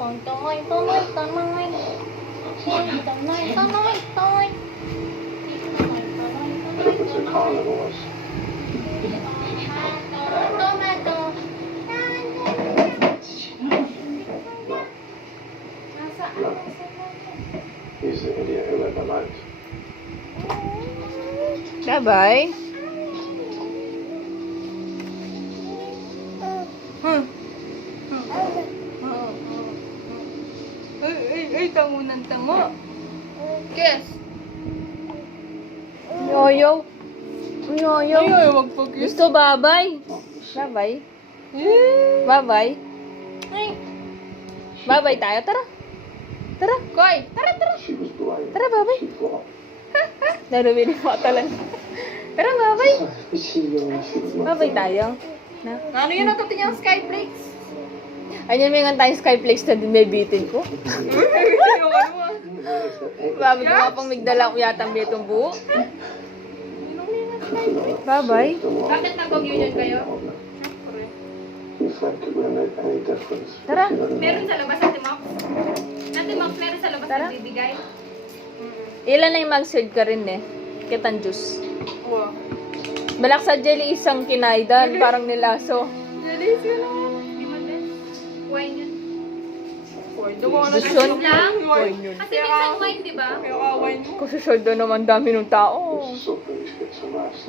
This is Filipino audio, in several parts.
Tanoy, tanoy, tanoy, tanoy. Tanoy, tanoy, tanoy, tanoy. It's a carnivorous. Tomato. He's the idiot who let them out. Bye-bye. Ay, tango ng tango. Kiss. Yoyo. Yoyo. Ay, magpag-kiss. Gusto bye-bye. Bye-bye. Bye-bye. Ay, Bye-bye tayo. Tara. Tara. Koy, tara, tara. She was blind. Tara, bye-bye. She flopped. Narumili mo talan. Tara, bye-bye. She was not Bye-bye tayo. Na? Ano yun ang yung Skyflakes? Ayan may nga tayong Skyflakes na din may bitin ko. Yung ano mo? Babi ko nga pang migdala ko yata ang bitong buo. Bye-bye. Bakit nag-union kayo? reflected will make any difference. Tara. Meron sa labas, Ate Mox? Ate Mox, meron sa labas Tara. na bibigay? Ilan na yung mag-serve ka rin eh. Kitan juice. Wow. Balak sa jelly isang kinaidan. Parang nilaso. Jalis ka naman. Di man din. Wine yun. Gusto yun? Lang? Wine yun. Kasi minsan wine, di ba? Kasi soldo naman dami ng tao. This suffering gets harassed.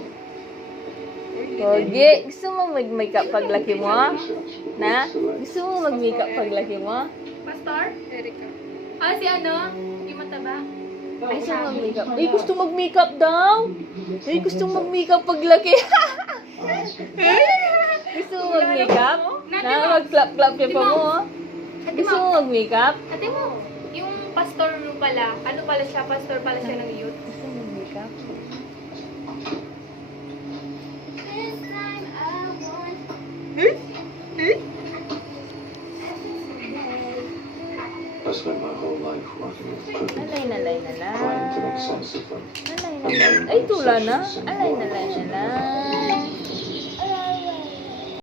Pogi, gusto mo mag-makeup paglaki mo? Na? Gusto mo mag-makeup paglaki mo? Pastor? Erika. Ah, si ano? Yung mataba? Gusto mo mag-makeup? Ay, gusto mag-makeup daw. Ay, gusto mag-makeup paglaki. Gusto mo mag-makeup? Na, mag-clap-clap ka pa mo. Oh. Ate Gusto Mox, mo mag-makeup? ate mo, yung pastor mo pala, ano pala siya? Pastor pala siya ng youth. Gusto mo mag-makeup? I spent my whole life working with criminals, Alay na lay na trying to make lang. sense of them. Alay na lay. Ay, tula na. Alay na lay na lang.